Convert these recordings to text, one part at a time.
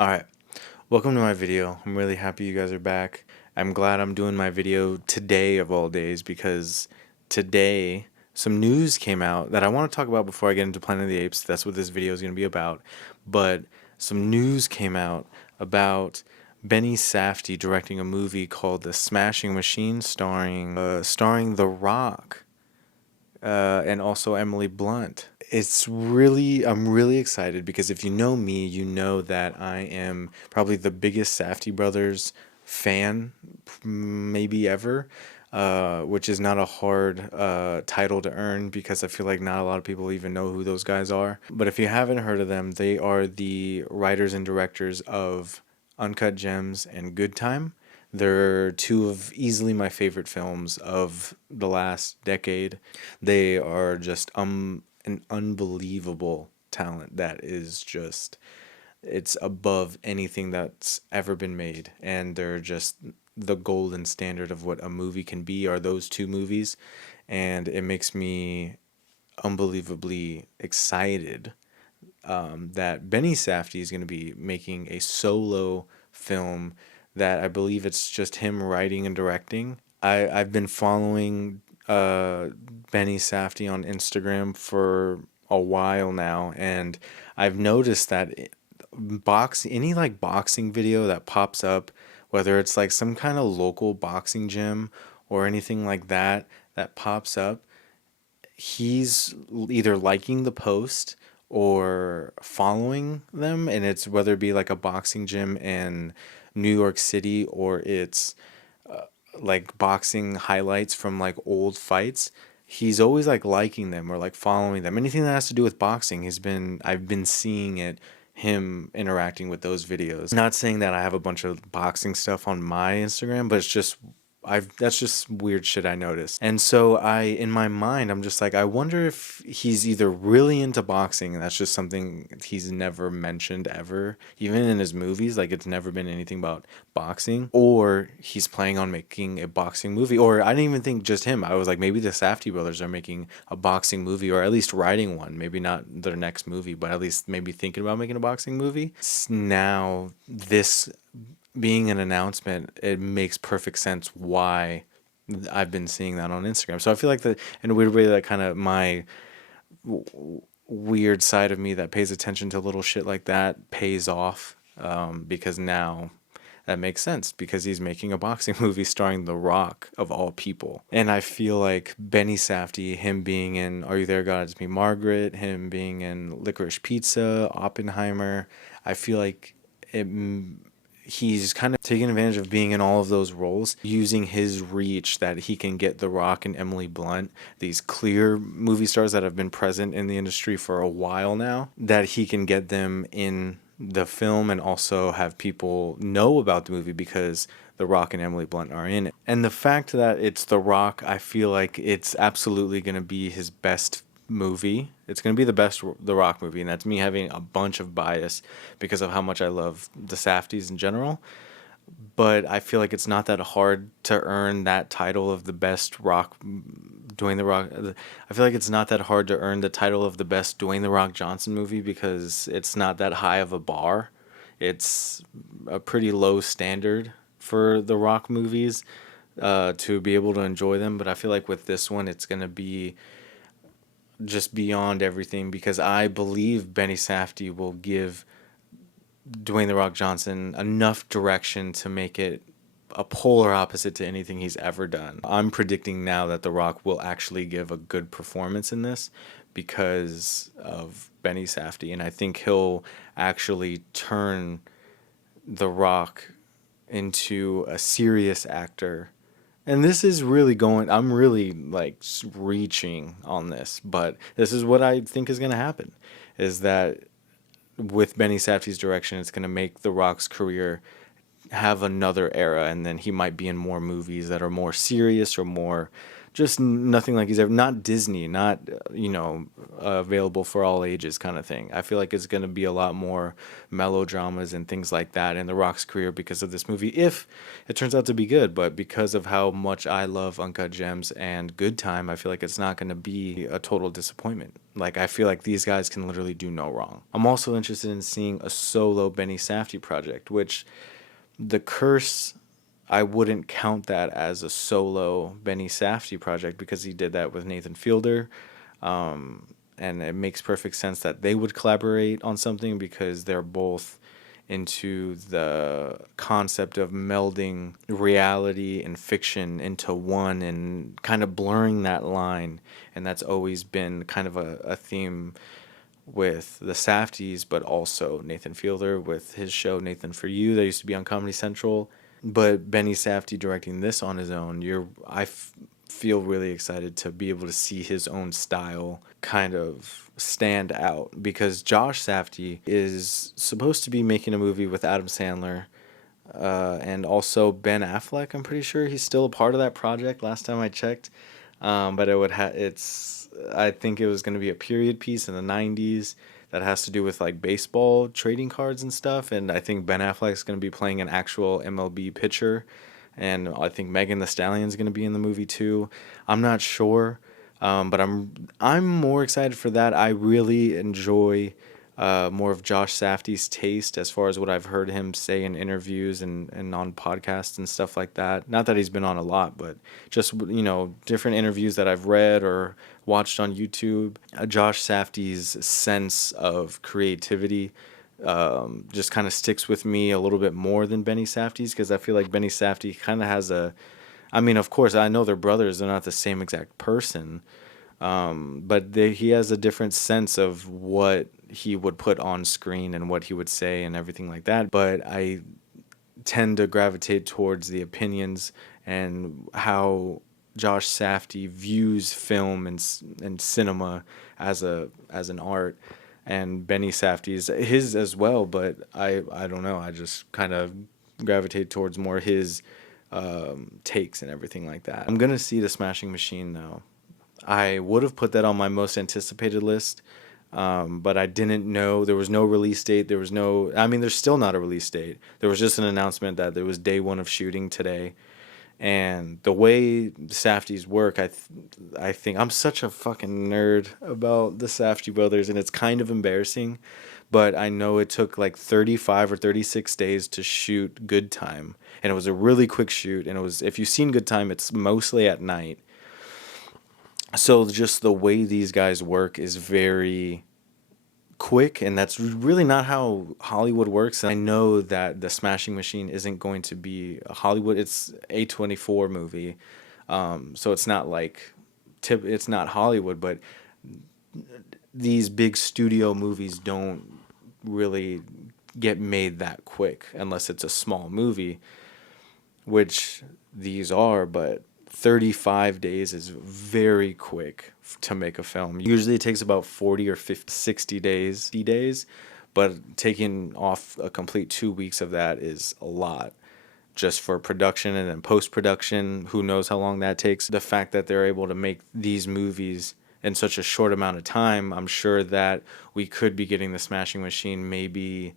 Alright, welcome to my video. I'm really happy you guys are back. I'm glad I'm doing my video today of all days because today some news came out that I want to talk about before I get into Planet of the Apes. That's what this video is going to be about. But some news came out about Benny Safdie directing a movie called The Smashing Machine starring The Rock and also Emily Blunt. I'm really excited because if you know me, you know that I am probably the biggest Safdie brothers fan, maybe ever, which is not a hard title to earn because I feel like not a lot of people even know who those guys are. But if you haven't heard of them, they are the writers and directors of Uncut Gems and Good Time. They're two of easily my favorite films of the last decade. They are just an unbelievable talent that is just it's above anything that's ever been made, and they're just the golden standard of what a movie can be are those two movies, and it makes me unbelievably excited that Benny Safdie is going to be making a solo film that I believe it's just him writing and directing. I've been following Benny Safdie on Instagram for a while now, and I've noticed that any like boxing video that pops up, whether it's like some kind of local boxing gym or anything like that that pops up, he's either liking the post or following them, and it's whether it be like a boxing gym in New York City or it's like boxing highlights from like old fights. He's always like liking them or like following them. Anything that has to do with boxing, I've been seeing it, him interacting with those videos. Not saying that I have a bunch of boxing stuff on my Instagram, but it's just that's just weird shit I noticed. And so in my mind, I'm just like, I wonder if he's either really into boxing and that's just something he's never mentioned ever, even in his movies, like it's never been anything about boxing, or he's planning on making a boxing movie. Or I didn't even think just him. I was like, maybe the Safdie brothers are making a boxing movie, or at least writing one. Maybe not their next movie, but at least maybe thinking about making a boxing movie. Now, this being an announcement, it makes perfect sense why I've been seeing that on Instagram. So I feel like in a weird way, that kind of my weird side of me that pays attention to little shit like that pays off, because now that makes sense because he's making a boxing movie starring The Rock of all people. And I feel like Benny Safdie, him being in Are You There, God? It's Me, Margaret, him being in Licorice Pizza, Oppenheimer, I feel like it he's kind of taking advantage of being in all of those roles, using his reach that he can get The Rock and Emily Blunt, these clear movie stars that have been present in the industry for a while now, that he can get them in the film and also have people know about the movie because The Rock and Emily Blunt are in it. And the fact that it's The Rock, I feel like it's absolutely going to be his best movie. It's going to be the best The Rock movie, and that's me having a bunch of bias because of how much I love the Safdies in general. But I feel like it's not that hard to earn that title of the best Rock, Dwayne The Rock. I feel like it's not that hard to earn the title of the best Dwayne The Rock Johnson movie because it's not that high of a bar. It's a pretty low standard for the Rock movies to be able to enjoy them. But I feel like with this one, it's going to be just beyond everything because I believe Benny Safdie will give Dwayne The Rock Johnson enough direction to make it a polar opposite to anything he's ever done. I'm predicting now that The Rock will actually give a good performance in this because of Benny Safdie, and I think he'll actually turn The Rock into a serious actor. And this is really I'm really like reaching on this, but this is what I think is going to happen is that with Benny Safdie's direction, it's going to make The Rock's career have another era, and then he might be in more movies that are more serious or more just nothing like he's ever, not Disney, not available for all ages kind of thing. I feel like it's going to be a lot more melodramas and things like that in The Rock's career because of this movie, if it turns out to be good. But because of how much I love Uncut Gems and Good Time, I feel like it's not going to be a total disappointment. Like, I feel like these guys can literally do no wrong. I'm also interested in seeing a solo Benny Safdie project, which The Curse, I wouldn't count that as a solo Benny Safdie project because he did that with Nathan Fielder. And it makes perfect sense that they would collaborate on something because they're both into the concept of melding reality and fiction into one and kind of blurring that line. And that's always been kind of a theme with the Safdies, but also Nathan Fielder with his show Nathan For You that used to be on Comedy Central. But Benny Safdie directing this on his own, feel really excited to be able to see his own style kind of stand out, because Josh Safdie is supposed to be making a movie with Adam Sandler and also Ben Affleck. I'm pretty sure he's still a part of that project last time I checked. But I think it was going to be a period piece in the 90s that has to do with like baseball trading cards and stuff. And I think Ben Affleck's going to be playing an actual MLB pitcher. And I think Megan Thee Stallion's going to be in the movie too. I'm not sure, but I'm more excited for that. I really enjoy more of Josh Safdie's taste as far as what I've heard him say in interviews and on podcasts and stuff like that. Not that he's been on a lot, but just, different interviews that I've read or watched on YouTube. Josh Safdie's sense of creativity just kind of sticks with me a little bit more than Benny Safdie's, because I feel like Benny Safdie kind of has I mean, of course, I know they're brothers. They're not the same exact person. But he has a different sense of what he would put on screen and what he would say and everything like that. But I tend to gravitate towards the opinions and how Josh Safdie views film and cinema as an art. And Benny Safdie's his as well, but I don't know. I just kind of gravitate towards more his takes and everything like that. I'm gonna see The Smashing Machine though. I would have put that on my most anticipated list, but I didn't know. There was no release date. There's still not a release date. There was just an announcement that there was day one of shooting today. And the way Safdies work, I think I'm such a fucking nerd about the Safdie brothers, and it's kind of embarrassing, but I know it took like 35 or 36 days to shoot Good Time, and it was a really quick shoot, and if you've seen Good Time, it's mostly at night. So just the way these guys work is very quick, and that's really not how Hollywood works. And I know that The Smashing Machine isn't going to be a Hollywood, it's a 24 movie. So it's not like it's not Hollywood, but these big studio movies don't really get made that quick unless it's a small movie, which these are. But 35 days is very quick to make a film. Usually it takes about 40 or 50, 60 days, but taking off a complete 2 weeks of that is a lot just for production, and then post-production, who knows how long that takes. The fact that they're able to make these movies in such a short amount of time, I'm sure that we could be getting The Smashing Machine maybe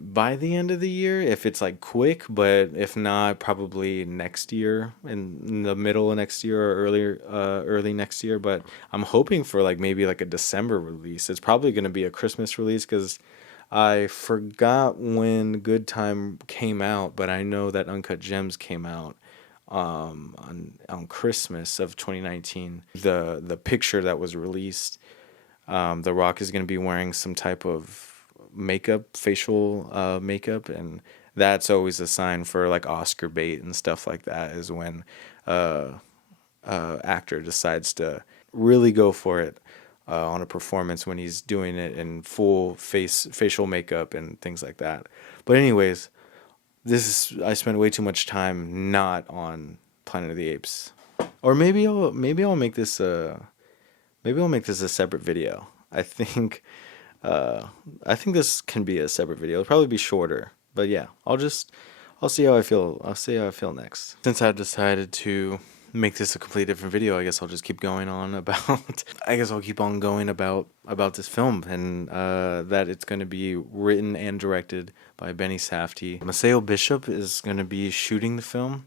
by the end of the year if it's like quick, but if not, probably next year, in the middle of next year or early next year. But I'm hoping for like maybe like a December release. It's probably going to be a Christmas release, because I forgot when Good Time came out, but I know that Uncut Gems came out on Christmas of 2019. The picture that was released, The Rock is going to be wearing some type of facial makeup, and that's always a sign for like Oscar bait and stuff like that, is when actor decides to really go for it on a performance, when he's doing it in full facial makeup and things like that. But anyways, I spent way too much time not on Planet of the Apes, or maybe I'll make this a separate video. I think this can be a separate video. It'll probably be shorter, but yeah, I'll see how I feel. I'll see how I feel next. Since I've decided to make this a completely different video. I guess I'll just keep going on about. I guess I'll keep on going about this film, and that it's going to be written and directed by Benny Safdie. Maceo Bishop is going to be shooting the film.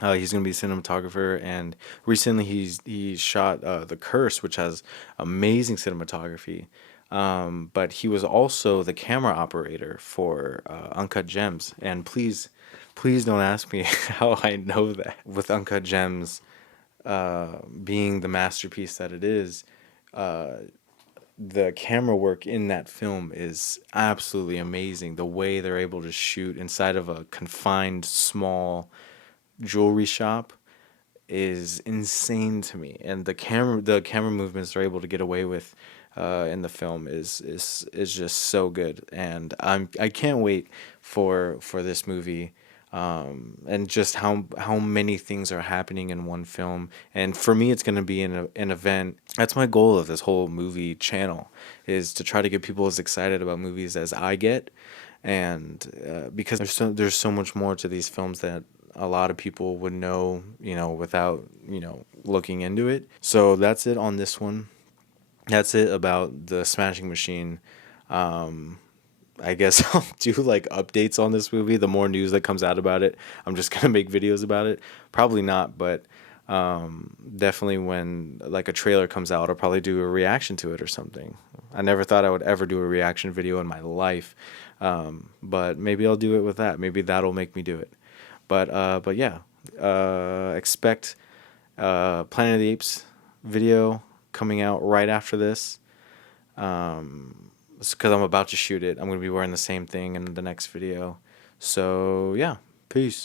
He's going to be a cinematographer, and recently he shot The Curse, which has amazing cinematography. But he was also the camera operator for Uncut Gems. And please don't ask me how I know that. With Uncut Gems being the masterpiece that it is, the camera work in that film is absolutely amazing. The way they're able to shoot inside of a confined small jewelry shop is insane to me, and the camera movements they're able to get away with in the film is just so good, and I can't wait for this movie, and just how many things are happening in one film. And for me, it's going to be an event. That's my goal of this whole movie channel, is to try to get people as excited about movies as I get, and because there's so much more to these films that a lot of people would know, without, looking into it. So that's it on this one. That's it about the Smashing Machine. I guess I'll do like updates on this movie. The more news that comes out about it, I'm just gonna make videos about it. Probably not, but definitely when like a trailer comes out, I'll probably do a reaction to it or something. I never thought I would ever do a reaction video in my life, but maybe I'll do it with that. Maybe that'll make me do it. But yeah, expect Planet of the Apes video coming out right after this. Because I'm about to shoot it. I'm going to be wearing the same thing in the next video. So yeah, peace.